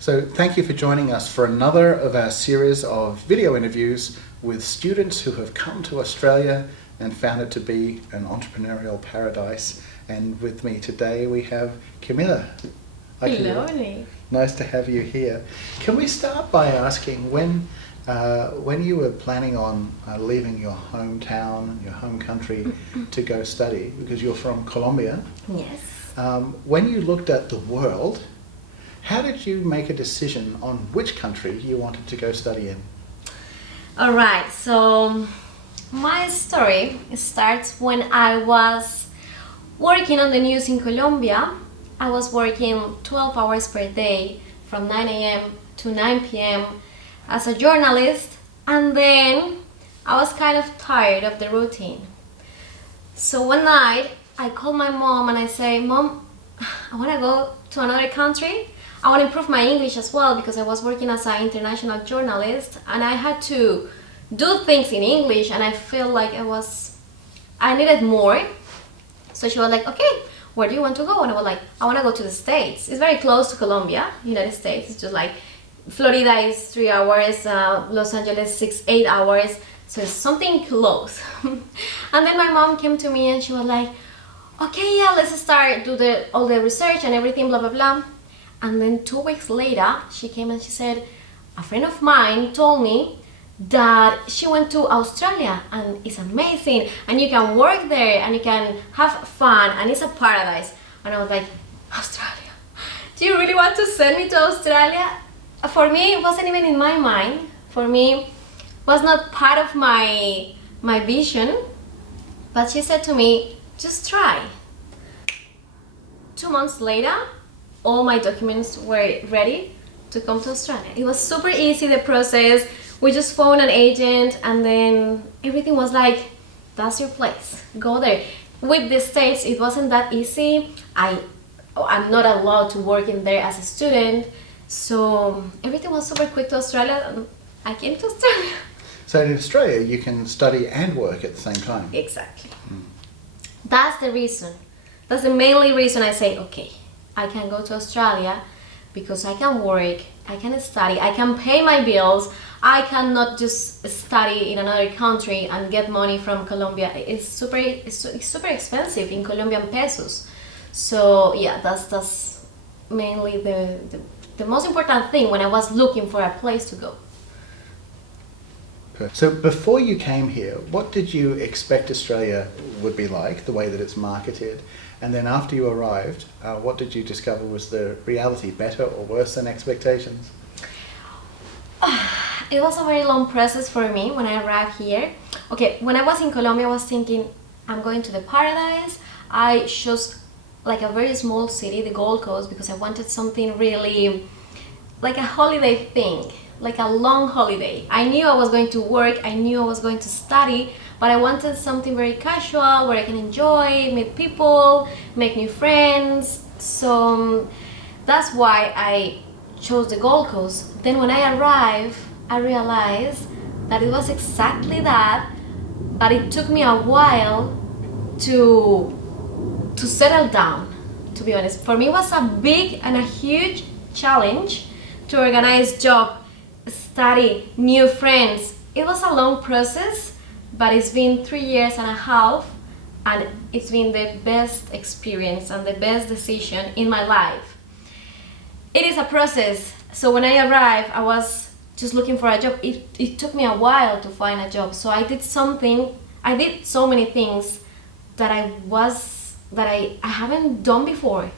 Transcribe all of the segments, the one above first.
So thank you for joining us for another of our series of video interviews with students who have come to Australia and found it to be an entrepreneurial paradise. And with me today we have Camila. Hi, Hello, Camila. Nic. Nice to have you here. Can we start by asking when you were planning on leaving your hometown, your home country to go study, because you're from Colombia, Yes. when you looked at the world, how did you make a decision on which country you wanted to go study in? All right. So my story starts when I was working on the news in Colombia. I was working 12 hours per day from 9 a.m. to 9 p.m. as a journalist, and then I was kind of tired of the routine. So one night I called my mom and I say, "Mom, I want to go to another country. I want to improve my English as well because I was working as an international journalist and I had to do things in English and I feel like I needed more." So she was like, "Okay, where do you want to go?" And I was like, "I want to go to the States. It's very close to Colombia, United States. It's just like Florida is 3 hours, Los Angeles 8 hours. So it's something close." And then my mom came to me and she was like, "Okay, yeah, let's start all the research and everything, blah, blah, blah." And then 2 weeks later, she came and she said, "A friend of mine told me that she went to Australia and it's amazing and you can work there and you can have fun and it's a paradise." And I was like, "Australia? Do you really want to send me to Australia?" For me, it wasn't even in my mind. For me, it was not part of my vision. But she said to me, "Just try." 2 months later, all my documents were ready to come to Australia. It was super easy, the process. We just found an agent and then everything was like, "That's your place, go there." With the States, it wasn't that easy. I'm not allowed to work in there as a student. So everything was super quick to Australia and I came to Australia. So in Australia you can study and work at the same time. Exactly. That's the reason. That's the mainly reason I say, okay, I can go to Australia because I can work, I can study, I can pay my bills. I cannot just study in another country and get money from Colombia. It's super expensive in Colombian pesos. So yeah, that's mainly the most important thing when I was looking for a place to go. So before you came here, what did you expect Australia would be like, the way that it's marketed? And then after you arrived, what did you discover was the reality, better or worse than expectations? It was a very long process for me when I arrived here. Okay, when I was in Colombia, I was thinking, I'm going to the paradise. I chose like a very small city, the Gold Coast, because I wanted something really like a holiday thing, like a long holiday. I knew I was going to work, I knew I was going to study, but I wanted something very casual where I can enjoy, meet people, make new friends. So that's why I chose the Gold Coast. Then when I arrived, I realized that it was exactly that, but it took me a while to settle down, to be honest. For me, it was a big and a huge challenge to organize job, study, new friends. It was a long process, but it's been 3 years and a half, and it's been the best experience and the best decision in my life. It is a process. So when I arrived, I was just looking for a job. It took me a while to find a job. So I did so many things that I haven't done before.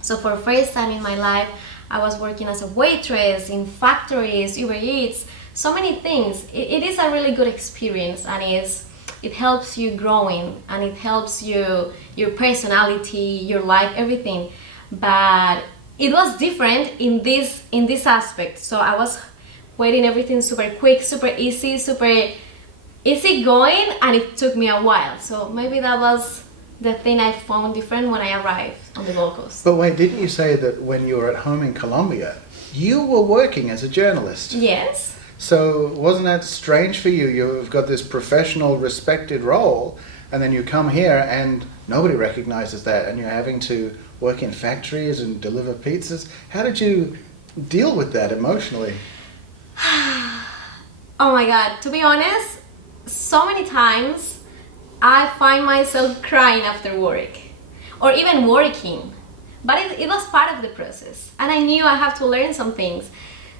So for the first time in my life, I was working as a waitress in factories, Uber Eats, so many things. It is a really good experience, and it helps you growing, and it helps you, your personality, your life, everything. But it was different in this aspect. So I was waiting everything super quick, super easy going, and it took me a while. So maybe that was the thing I found different when I arrived on the Gold Coast. But wait, didn't you say that when you were at home in Colombia, you were working as a journalist? Yes. So wasn't that strange for you? You've got this professional, respected role, and then you come here and nobody recognizes that, and you're having to work in factories and deliver pizzas. How did you deal with that emotionally? Oh my God, to be honest, so many times I find myself crying after work or even working. But it was part of the process, and I knew I have to learn some things.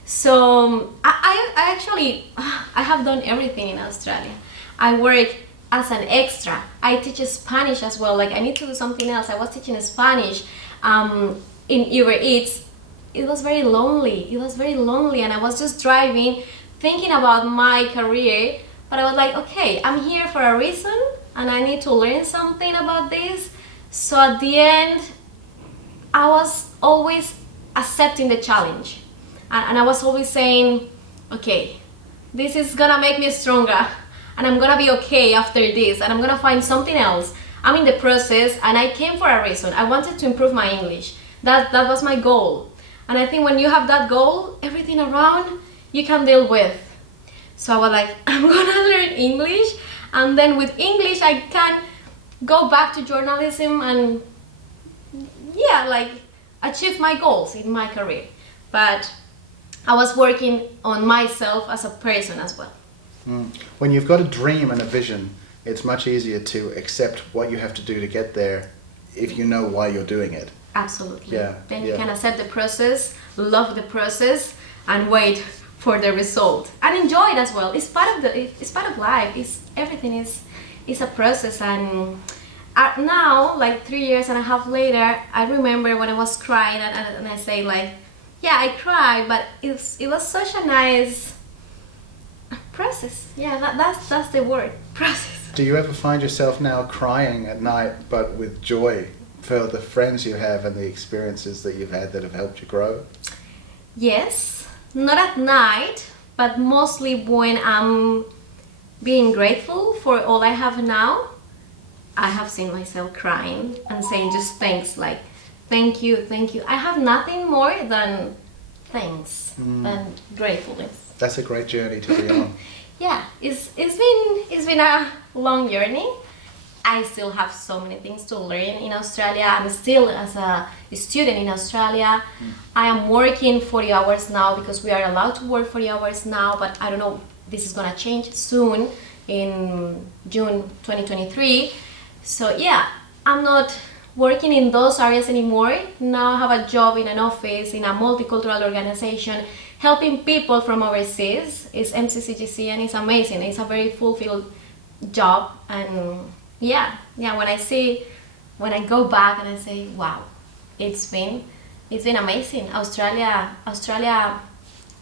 So I actually, I have done everything in Australia. I work as an extra. I teach Spanish as well. Like I need to do something else. I was teaching Spanish in Uber Eats. It was very lonely. It was very lonely, and I was just driving, thinking about my career. But I was like, okay, I'm here for a reason, and I need to learn something about this. So at the end, I was always accepting the challenge, and I was always saying, okay, this is gonna make me stronger, and I'm gonna be okay after this, and I'm gonna find something else. I'm in the process, and I came for a reason. I wanted to improve my English. That was my goal. And I think when you have that goal, everything around you can deal with. So I was like, I'm gonna learn English, and then with English I can go back to journalism and like achieve my goals in my career. But I was working on myself as a person as well. When you've got a dream and a vision, it's much easier to accept what you have to do to get there if you know why you're doing it. Absolutely. Yeah, Then you can accept the process, love the process, and wait for the result, and enjoy it as well. It's part of life. Everything is a process. And now, like 3.5 years later, I remember when I was crying, and I say like, yeah, I cried, but it was such a nice process. Yeah, that's the word, process. Do you ever find yourself now crying at night, but with joy for the friends you have and the experiences that you've had that have helped you grow? Yes, not at night, but mostly when I'm being grateful for all I have now. I have seen myself crying and saying just thanks, like thank you. I have nothing more than thanks, than gratefulness. That's a great journey to be on. Yeah, it's been a long journey. I still have so many things to learn in Australia. I'm still as a student in Australia. I am working 40 hours now because we are allowed to work 40 hours now, but I don't know, this is gonna change soon in June 2023. So yeah, I'm not working in those areas anymore. Now I have a job in an office in a multicultural organization helping people from overseas. It's MCCGC and it's amazing. It's a very fulfilled job, and yeah, when I go back and I say, wow, it's been amazing. Australia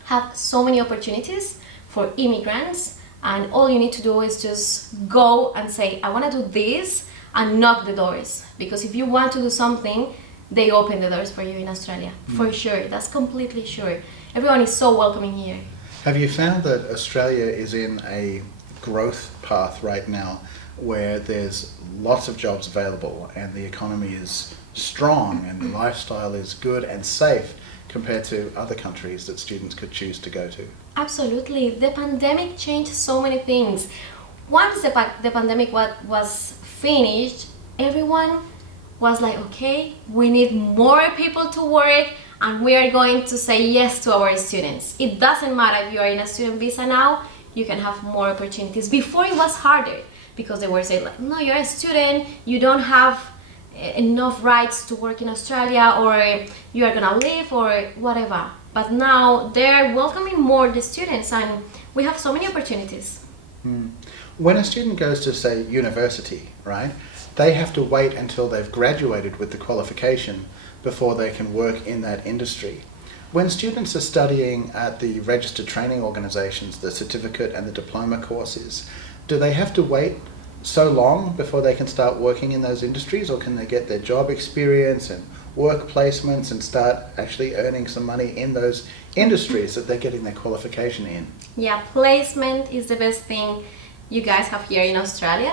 have so many opportunities for immigrants, and all you need to do is just go and say, I want to do this, and knock the doors. Because if you want to do something, they open the doors for you in Australia, for sure. That's completely sure. Everyone is so welcoming here. Have you found that Australia is in a growth path right now where there's lots of jobs available and the economy is strong and the lifestyle is good and safe compared to other countries that students could choose to go to? Absolutely. The pandemic changed so many things. Once the pandemic was finished, everyone was like, okay, we need more people to work, and we are going to say yes to our students. It doesn't matter if you are in a student visa now, you can have more opportunities. Before it was harder because they were saying like, no, you're a student, you don't have enough rights to work in Australia, or you are gonna leave or whatever. But now they're welcoming more the students, and we have so many opportunities. When a student goes to, say, university, right, they have to wait until they've graduated with the qualification before they can work in that industry. When students are studying at the registered training organisations, the certificate and the diploma courses, do they have to wait so long before they can start working in those industries, or can they get their job experience and work placements and start actually earning some money in those industries that they're getting their qualification in? Yeah, placement is the best thing you guys have here in Australia.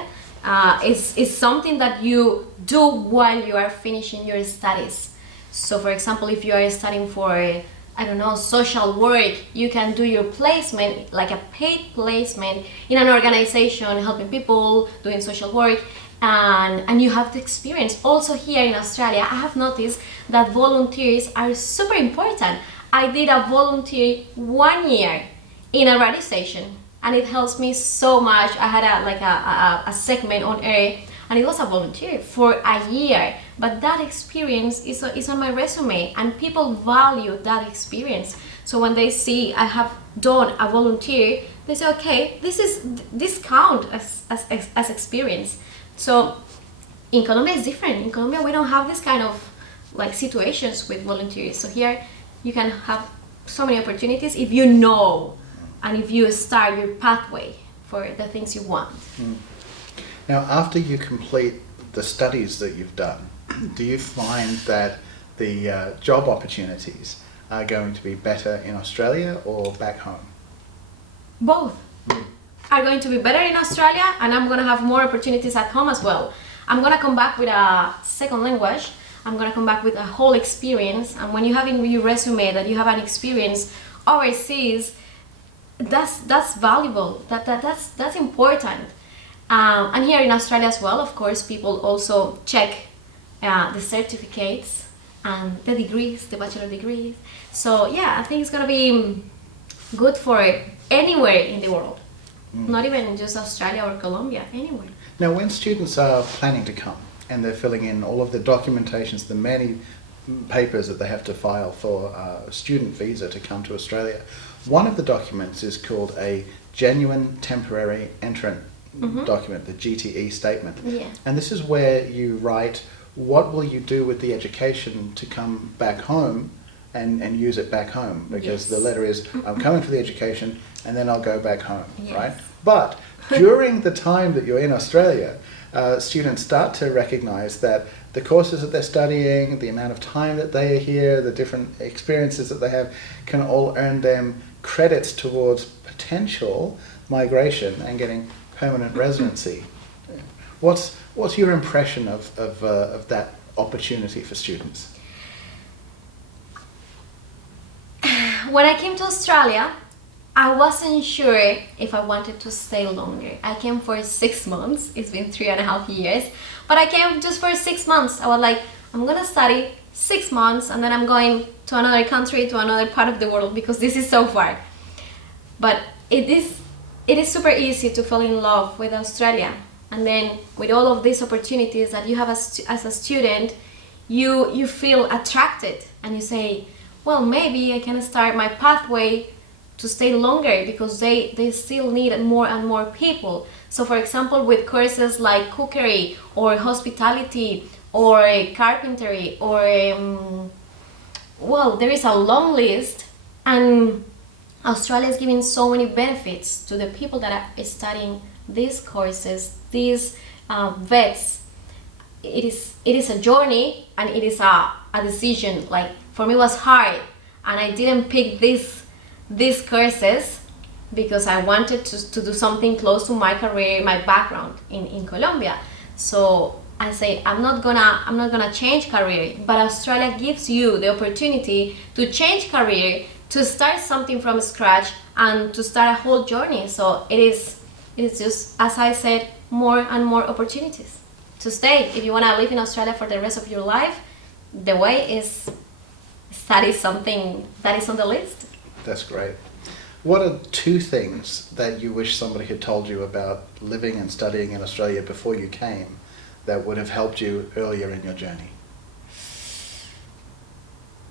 It's something that you do while you are finishing your studies. So for example, if you are studying for, I don't know, social work, you can do your placement, like a paid placement in an organization helping people, doing social work, and you have the experience. Also here in Australia, I have noticed that volunteers are super important. I did a volunteer 1 year in a radio station, and it helps me so much. I had a segment on air, and it was a volunteer for a year. But that experience is on my resume, and people value that experience. So when they see I have done a volunteer, they say, okay, this count as experience. So in Colombia it's different. In Colombia we don't have this kind of like situations with volunteers. So here you can have so many opportunities if you know and if you start your pathway for the things you want. Now, after you complete the studies that you've done, do you find that the job opportunities are going to be better in Australia or back home? Both are going to be better in Australia, and I'm going to have more opportunities at home as well. I'm going to come back with a second language. I'm going to come back with a whole experience. And when you have in your resume that you have an experience overseas, that's valuable. That's important. And here in Australia as well, of course, people also check the certificates and the degrees, the bachelor degrees. So yeah, I think it's gonna be good for anywhere in the world, not even just Australia or Colombia, anywhere. Now, when students are planning to come and they're filling in all of the documentations, the many papers that they have to file for a student visa to come to Australia, one of the documents is called a genuine temporary entrant document, the GTE statement. Yeah. And this is where you write what will you do with the education to come back home and use it back home, because the letter is I'm coming for the education and then I'll go back home, right? But during the time that you're in Australia, students start to recognize that the courses that they're studying, the amount of time that they are here, the different experiences that they have can all earn them credits towards potential migration and getting permanent residency. What's your impression of that opportunity for students? When I came to Australia, I wasn't sure if I wanted to stay longer. I came for 6 months. It's been 3.5 years, but I came just for 6 months. I was like, I'm gonna study 6 months and then I'm going to another country, to another part of the world, because this is so far. But it is super easy to fall in love with Australia, and then with all of these opportunities that you have as a student, you feel attracted and you say, well, maybe I can start my pathway to stay longer, because they still need more and more people. So for example, with courses like cookery or hospitality or carpentry or well, there is a long list, and Australia is giving so many benefits to the people that are studying these courses, these vets. It is a journey, and it is a decision. Like for me, it was hard, and I didn't pick these courses because I wanted to do something close to my career, my background in Colombia. So I say I'm not gonna change career, but Australia gives you the opportunity to change career, to start something from scratch, and to start a whole journey. So it is just, as I said, more and more opportunities to stay. If you want to live in Australia for the rest of your life, the way is study something that is on the list. That's great. What are 2 things that you wish somebody had told you about living and studying in Australia before you came that would have helped you earlier in your journey?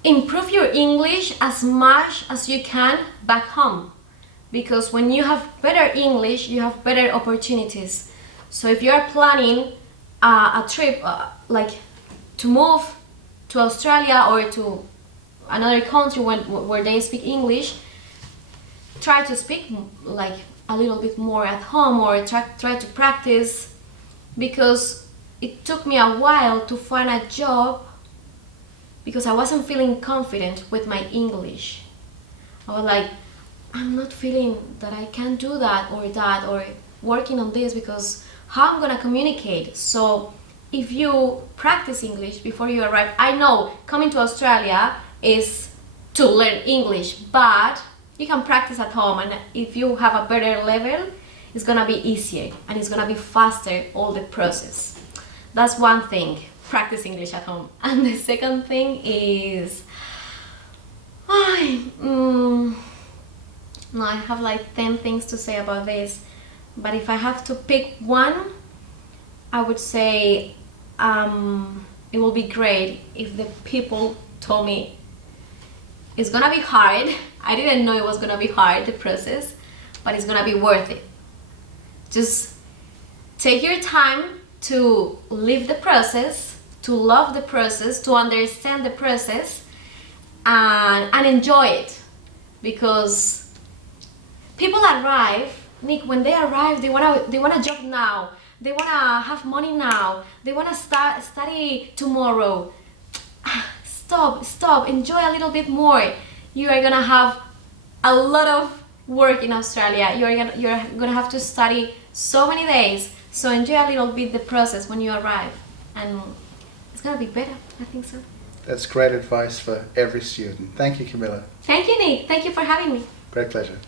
Improve your English as much as you can back home, because when you have better English, you have better opportunities. So if you are planning a trip, like to move to Australia or to another country where they speak English, try to speak like a little bit more at home, or try to practice, because it took me a while to find a job because I wasn't feeling confident with my English. I was like, I'm not feeling that I can do that or working on this, because how I'm gonna communicate. So if you practice English before you arrive, I know coming to Australia is to learn English, but you can practice at home, and if you have a better level, it's gonna be easier and it's gonna be faster, all the process. That's one thing, practice English at home. And the second thing is No, I have like 10 things to say about this, but if I have to pick one, I would say it will be great if the people told me it's gonna be hard. I didn't know it was gonna be hard, the process, but it's gonna be worth it. Just take your time to live the process, to love the process, to understand the process, and enjoy it. Because people arrive, Nick, when they arrive, they want a job now. They want to have money now. They want to study tomorrow. Stop, enjoy a little bit more. You are gonna have a lot of work in Australia. You're gonna have to study so many days. So enjoy a little bit the process when you arrive, and it's gonna be better. I think so. That's great advice for every student. Thank you, Camila. Thank you, Nick. Thank you for having me. Great pleasure.